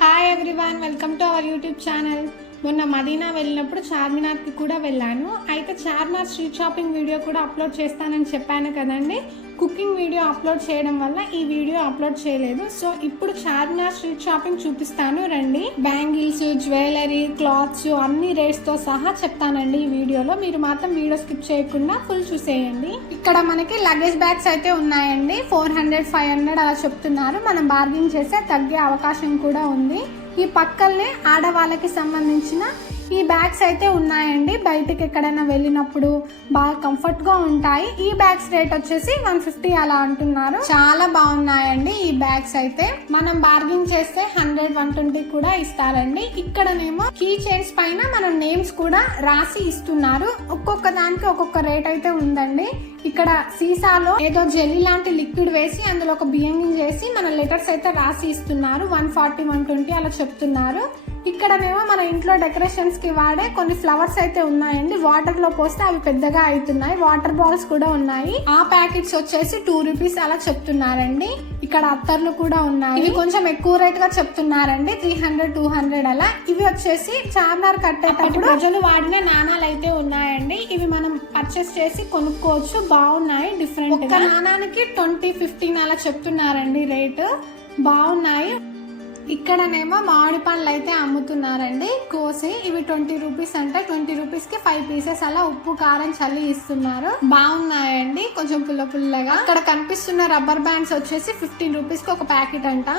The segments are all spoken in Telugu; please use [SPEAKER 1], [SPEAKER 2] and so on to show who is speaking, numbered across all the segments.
[SPEAKER 1] Hi everyone welcome to our YouTube channel మొన్న మదీనా వెళ్ళినప్పుడు చార్మినార్కి కూడా వెళ్ళాను. అయితే చార్మినార్ స్ట్రీట్ షాపింగ్ వీడియో కూడా అప్లోడ్ చేస్తానని చెప్పాను కదండి. కుకింగ్ వీడియో అప్లోడ్ చేయడం వల్ల ఈ వీడియో అప్లోడ్ చేయలేదు. సో ఇప్పుడు చార్మినార్ స్ట్రీట్ షాపింగ్ చూపిస్తాను. రండి. బ్యాంగిల్స్ జ్యువెలరీ క్లాత్స్ అన్ని రేట్స్తో సహా చెప్తానండి ఈ వీడియోలో. మీరు మాత్రం వీడియో స్కిప్ చేయకుండా ఫుల్ చూసేయండి. ఇక్కడ మనకి లగేజ్ బ్యాగ్స్ అయితే ఉన్నాయండి. ఫోర్ హండ్రెడ్ ఫైవ్ హండ్రెడ్ అలా చెప్తున్నారు. మనం బార్గెన్ చేస్తే తగ్గే అవకాశం కూడా ఉంది. ఈ పక్కనే ఆడవాళ్ళకి సంబంధించిన ఈ బ్యాగ్స్ అయితే ఉన్నాయండి. బయటకు ఎక్కడైనా వెళ్ళినప్పుడు బాగా కంఫర్ట్గా ఉంటాయి. ఈ బ్యాగ్స్ రేట్ వచ్చేసి వన్ ఫిఫ్టీ అలా అంటున్నారు. చాలా బాగున్నాయండి ఈ బ్యాగ్స్ అయితే. మనం బార్గెన్ చేస్తే హండ్రెడ్ వన్ ట్వంటీ కూడా ఇస్తారండి. ఇక్కడనేమో కీ చైన్స్ పైన మనం నేమ్స్ కూడా రాసి ఇస్తున్నారు. ఒక్కొక్క దానికి ఒక్కొక్క రేట్ అయితే ఉందండి. ఇక్కడ సీసాలో ఏదో జెల్లీ లాంటి లిక్విడ్ వేసి అందులో ఒక బియ్యం చేసి మన లెటర్స్ అయితే రాసి ఇస్తున్నారు. వన్ ఫార్టీ వన్ ట్వంటీ అలా చెప్తున్నారు. ఇక్కడనేమో మన ఇంట్లో డెకరేషన్స్కి వాడే కొన్ని ఫ్లవర్స్ అయితే ఉన్నాయండి. వాటర్లో పోస్తే అవి పెద్దగా అవుతున్నాయి వాటర్ బాల్స్ కూడా ఉన్నాయి. ఆ ప్యాకెట్స్ వచ్చేసి టూ రూపీస్ అలా చెప్తున్నారండి. ఇక్కడ అత్తర్లు కూడా ఉన్నాయి. ఇవి కొంచెం ఎక్కువ రేట్గా చెప్తున్నారండి. త్రీ హండ్రెడ్ టూ హండ్రెడ్ అలా. ఇవి వచ్చేసి చార్మినార్ కట్టేటప్పుడు ప్రజలు వాడిన నాణాలు అయితే ఉన్నాయండి. ఇవి మనం పర్చేస్ చేసి కొనుక్కోవచ్చు. బాగున్నాయి డిఫరెంట్ ఒక నాణానికి ట్వంటీ ఫిఫ్టీన్ అలా చెప్తున్నారండి రేటు బాగున్నాయి. ఇక్కడనేమో మామిడి పండ్లు అయితే అమ్ముతున్నారండి. కోసి ఇవి ట్వంటీ రూపీస్ అంటే ట్వంటీ రూపీస్కి ఫైవ్ పీసెస్ అలా ఉప్పు కారం చల్లి ఇస్తున్నారు. బాగున్నాయండి కొంచెం పుల్ల పుల్లగా. ఇక్కడ కనిపిస్తున్న రబ్బర్ బ్యాండ్స్ వచ్చేసి ఫిఫ్టీన్ రూపీస్కి ఒక ప్యాకెట్ అంట.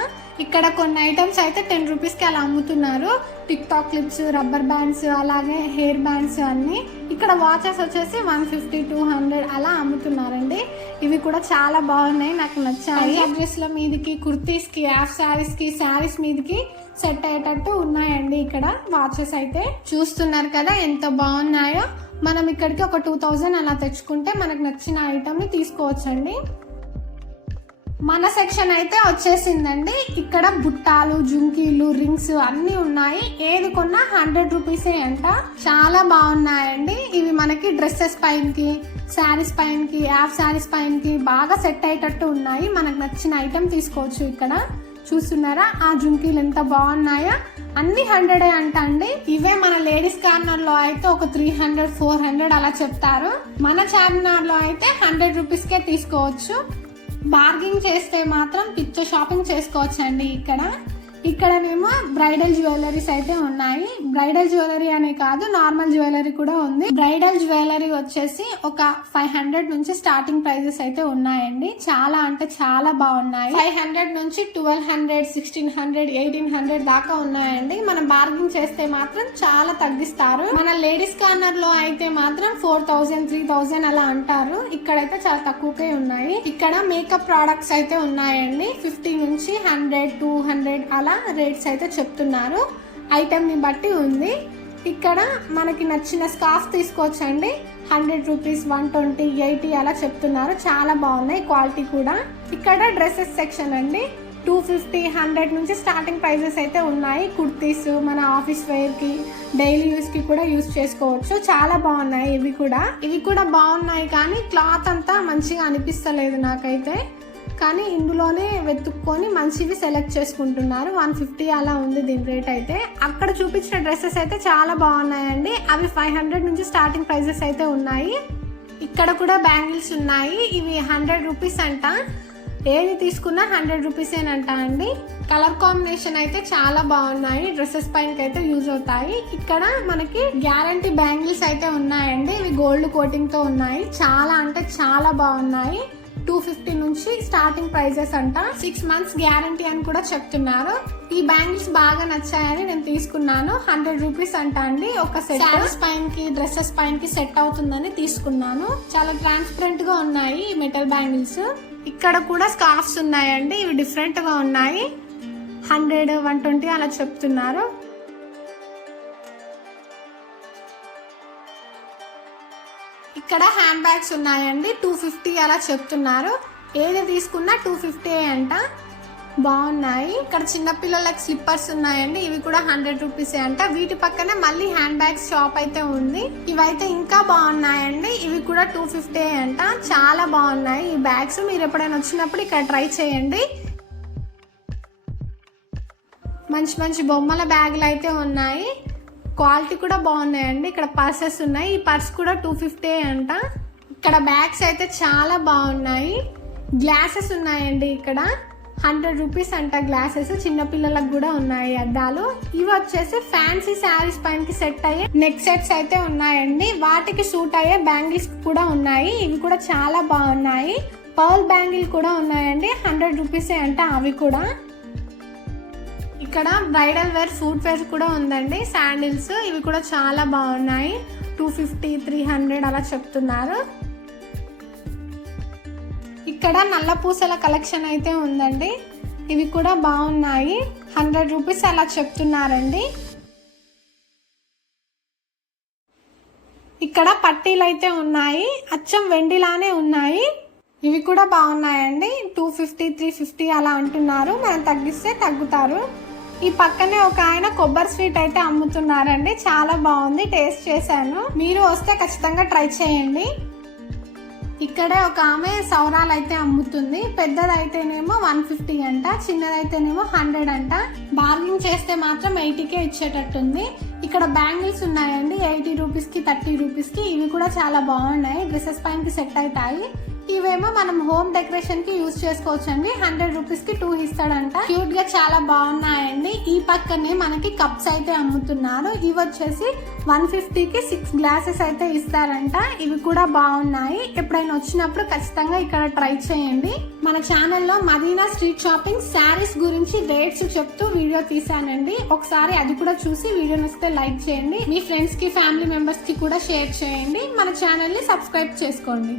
[SPEAKER 1] ఇక్కడ కొన్ని ఐటమ్స్ అయితే టెన్ రూపీస్కి అలా అమ్ముతున్నారు. Tik tok clips rubber bands అలాగే హెయిర్ బ్యాండ్స్ అన్ని. ఇక్కడ వాచెస్ వచ్చేసి వన్ ఫిఫ్టీ టూ హండ్రెడ్ అలా అమ్ముతున్నారండి. ఇవి కూడా చాలా బాగున్నాయి నాకు నచ్చాయి. డ్రెస్ల మీదకి కుర్తీస్కి హాఫ్ శారీస్కి శారీస్ మీదకి సెట్ అయ్యేటట్టు ఉన్నాయండి ఇక్కడ. వాచెస్ అయితే చూస్తున్నారు కదా ఎంత బాగున్నాయో. మనం ఇక్కడికి ఒక టూ థౌజండ్ అలా తెచ్చుకుంటే మనకు నచ్చిన ఐటమ్ని తీసుకోవచ్చండి. మన సెక్షన్ అయితే వచ్చేసిందండి. ఇక్కడ బుట్టాలు జుంకీలు రింగ్స్ అన్నీ ఉన్నాయి. ఏది కొన్నా హండ్రెడ్ రూపీసే అంట. చాలా బాగున్నాయండి. ఇవి మనకి డ్రెస్సెస్ పైనకి శారీస్ పైనకి యాప్ శారీస్ పైనకి బాగా సెట్ అయ్యేటట్టు ఉన్నాయి. మనకు నచ్చిన ఐటెం తీసుకోవచ్చు ఇక్కడ. చూస్తున్నారా? ఆ జుంకీలు ఎంత బాగున్నాయో? అన్ని హండ్రెడ్ అంట అండి ఇవే మన లేడీస్ కార్నర్లో అయితే ఒక త్రీ హండ్రెడ్ ఫోర్ హండ్రెడ్ అలా చెప్తారు. మన చార్మినార్లో అయితే హండ్రెడ్ రూపీస్ కే తీసుకోవచ్చు. బార్గింగ్ చేస్తే మాత్రం పిచ్చ షాపింగ్ చేసుకోవచ్చు అండి ఇక్కడ. ఇక్కడనేమో బ్రైడల్ జ్యువెలరీస్ అయితే ఉన్నాయి. బ్రైడల్ జ్యువెలరీ అనే కాదు నార్మల్ జ్యువెలరీ కూడా ఉంది. బ్రైడల్ జ్యువెలరీ వచ్చేసి ఒక ఫైవ్ హండ్రెడ్ నుంచి స్టార్టింగ్ ప్రైజెస్ అయితే ఉన్నాయండి. చాలా అంటే చాలా బాగున్నాయి. ఫైవ్ హండ్రెడ్ నుంచి twelve hundred sixteen hundred eighteen hundred దాకా ఉన్నాయండి. మనం బార్గింగ్ చేస్తే మాత్రం చాలా తగ్గిస్తారు. మన లేడీస్ కార్నర్లో అయితే మాత్రం ఫోర్ థౌసండ్ త్రీ థౌసండ్ అలా అంటారు. ఇక్కడైతే చాలా తక్కువకే ఉన్నాయి. ఇక్కడ మేకప్ ప్రోడక్ట్స్ అయితే ఉన్నాయండి. ఫిఫ్టీ నుంచి హండ్రెడ్ టూ హండ్రెడ్ అలా రేట్స్ అయితే చెప్తున్నారు. ఐటమ్ని బట్టి ఉంది. ఇక్కడ మనకి నచ్చిన స్కార్ఫ్ తీసుకోవచ్చండి. Hundred rupees one twenty eighty అలా చెప్తున్నారు. చాలా బాగున్నాయి క్వాలిటీ కూడా. ఇక్కడ డ్రెస్సెస్ సెక్షన్ అండి. టూ ఫిఫ్టీ హండ్రెడ్ నుంచి స్టార్టింగ్ ప్రైజెస్ అయితే ఉన్నాయి. కుర్తీస్ మన ఆఫీస్ వేర్కి డైలీ యూస్కి కూడా యూస్ చేసుకోవచ్చు. చాలా బాగున్నాయి ఇవి కూడా. ఇవి కూడా బాగున్నాయి కానీ క్లాత్ అంతా మంచిగా అనిపిస్తలేదు నాకైతే. కానీ ఇందులోనే వెతుక్కొని మంచివి సెలెక్ట్ చేసుకుంటున్నారు. వన్ ఫిఫ్టీ అలా ఉంది దీని రేట్ అయితే. అక్కడ చూపించిన డ్రెస్సెస్ అయితే చాలా బాగున్నాయండి. అవి ఫైవ్ హండ్రెడ్ నుంచి స్టార్టింగ్ ప్రైజెస్ అయితే ఉన్నాయి. ఇక్కడ కూడా బ్యాంగిల్స్ ఉన్నాయి. ఇవి హండ్రెడ్ రూపీస్ అంట. ఏది తీసుకున్నా హండ్రెడ్ రూపీసేనంట అండి. కలర్ కాంబినేషన్ అయితే చాలా బాగున్నాయి. డ్రెస్సెస్ పైనకి అయితే యూజ్ అవుతాయి. ఇక్కడ మనకి గ్యారంటీ బ్యాంగిల్స్ అయితే ఉన్నాయండి. ఇవి గోల్డ్ కోటింగ్తో ఉన్నాయి. చాలా అంటే చాలా బాగున్నాయి. టూ ఫిఫ్టీ నుంచి స్టార్టింగ్ ప్రైజెస్ అంట. సిక్స్ మంత్స్ గ్యారంటీ అని కూడా చెప్తున్నారు. ఈ బ్యాంగిల్స్ బాగా నచ్చాయని నేను తీసుకున్నాను. హండ్రెడ్ రూపీస్ అంట అండి. ఒక సెట్ శారీస్ పైనకి డ్రెస్సెస్ పైనకి సెట్ అవుతుందని తీసుకున్నాను. చాలా ట్రాన్స్పరెంట్గా ఉన్నాయి ఈ మెటల్ బ్యాంగిల్స్ ఇక్కడ కూడా స్కార్ఫ్స్ ఉన్నాయండి. ఇవి డిఫరెంట్గా ఉన్నాయి. హండ్రెడ్ వన్ ట్వంటీ అలా చెప్తున్నారు. ఇక్కడ హ్యాండ్ బ్యాగ్స్ ఉన్నాయండి. టూ ఫిఫ్టీ అలా చెప్తున్నారు. ఏది తీసుకున్నా టూ ఫిఫ్టీ అంట. బాగున్నాయి. ఇక్కడ చిన్నపిల్లలకి స్లిప్పర్స్ ఉన్నాయండి. ఇవి కూడా హండ్రెడ్ రూపీస్ అంట. వీటి పక్కనే మళ్ళీ హ్యాండ్ బ్యాగ్స్ షాప్ అయితే ఉంది. ఇవైతే ఇంకా బాగున్నాయండి. ఇవి కూడా టూ ఫిఫ్టీ అంట. చాలా బాగున్నాయి. ఈ బ్యాగ్స్ మీరు ఎప్పుడైనా వచ్చినప్పుడు ఇక్కడ ట్రై చేయండి. మంచి మంచి బొమ్మల బ్యాగులు అయితే ఉన్నాయి. క్వాలిటీ కూడా బాగున్నాయండి. ఇక్కడ పర్సెస్ ఉన్నాయి. ఈ పర్స్ కూడా టూ ఫిఫ్టీ అంట. ఇక్కడ బ్యాగ్స్ అయితే చాలా బాగున్నాయి. గ్లాసెస్ ఉన్నాయండి ఇక్కడ. హండ్రెడ్ రూపీస్ అంట గ్లాసెస్. చిన్నపిల్లలకు కూడా ఉన్నాయి అద్దాలు. ఇవి వచ్చేసి ఫ్యాన్సీ శారీస్ పైనకి సెట్ అయ్యే నెక్ సెట్స్ అయితే ఉన్నాయండి. వాటికి సూట్ అయ్యే బ్యాంగిల్స్ కూడా ఉన్నాయి. ఇవి కూడా చాలా బాగున్నాయి. పర్ల్ బ్యాంగిల్ కూడా ఉన్నాయండి. హండ్రెడ్ రూపీసే అంట అవి కూడా. ఇక్కడ బ్రైడల్ వేర్ ఫుడ్ వేర్ కూడా ఉందండి. శాండిల్స్ ఇవి కూడా చాలా బాగున్నాయి. టూ ఫిఫ్టీ త్రీ హండ్రెడ్ అలా చెప్తున్నారు. ఇక్కడ నల్ల పూసల కలెక్షన్ అయితే ఉందండి. ఇవి కూడా బాగున్నాయి. హండ్రెడ్ రూపీస్ అలా చెప్తున్నారండి. ఇక్కడ పట్టీలు అయితే ఉన్నాయి. అచ్చం వెండిలానే ఉన్నాయి. ఇవి కూడా బాగున్నాయండి. టూ ఫిఫ్టీ త్రీ ఫిఫ్టీ అలా అంటున్నారు. మనం తగ్గిస్తే తగ్గుతారు. ఈ పక్కనే ఒక ఆయన కొబ్బరి స్వీట్ అయితే అమ్ముతున్నారండి. చాలా బాగుంది. టేస్ట్ చేశాను. మీరు వస్తే ఖచ్చితంగా ట్రై చేయండి. ఇక్కడే ఒక ఆమె సౌరాలు అయితే అమ్ముతుంది. పెద్దదైతేనేమో వన్ ఫిఫ్టీ అంట చిన్నదైతేనేమో హండ్రెడ్ అంట. బార్గింగ్ చేస్తే మాత్రం ఎయిటీకే ఇచ్చేటట్టుంది. ఇక్కడ బ్యాంగిల్స్ ఉన్నాయండి. ఎయిటీ రూపీస్కి థర్టీ రూపీస్కి. ఇవి కూడా చాలా బాగున్నాయి. డ్రెస్సెస్ పైనకి సెట్ అవుతాయి. ఇవేమో మనం హోమ్ డెకరేషన్కి యూజ్ చేసుకోవచ్చు అండి హండ్రెడ్ రూపీస్కి టూ ఇస్తాడంట. క్యూట్గా చాలా బాగున్నాయండి. ఈ పక్కనే మనకి కప్స్ అయితే అమ్ముతున్నారు. ఇవి వచ్చేసి వన్ ఫిఫ్టీకి సిక్స్ గ్లాసెస్ అయితే ఇస్తారంట. ఇవి కూడా బాగున్నాయి. ఎప్పుడైనా వచ్చినప్పుడు ఖచ్చితంగా ఇక్కడ ట్రై చేయండి. మన ఛానల్లో మదీనా స్ట్రీట్ షాపింగ్ శారీస్ గురించి రేట్స్ చెప్తూ వీడియో తీసానండి ఒకసారి అది కూడా చూసి వీడియో నచ్చితే లైక్ చేయండి. మీ ఫ్రెండ్స్కి ఫ్యామిలీ మెంబర్స్కి కూడా షేర్ చేయండి. మన ఛానల్ని సబ్స్క్రైబ్ చేసుకోండి.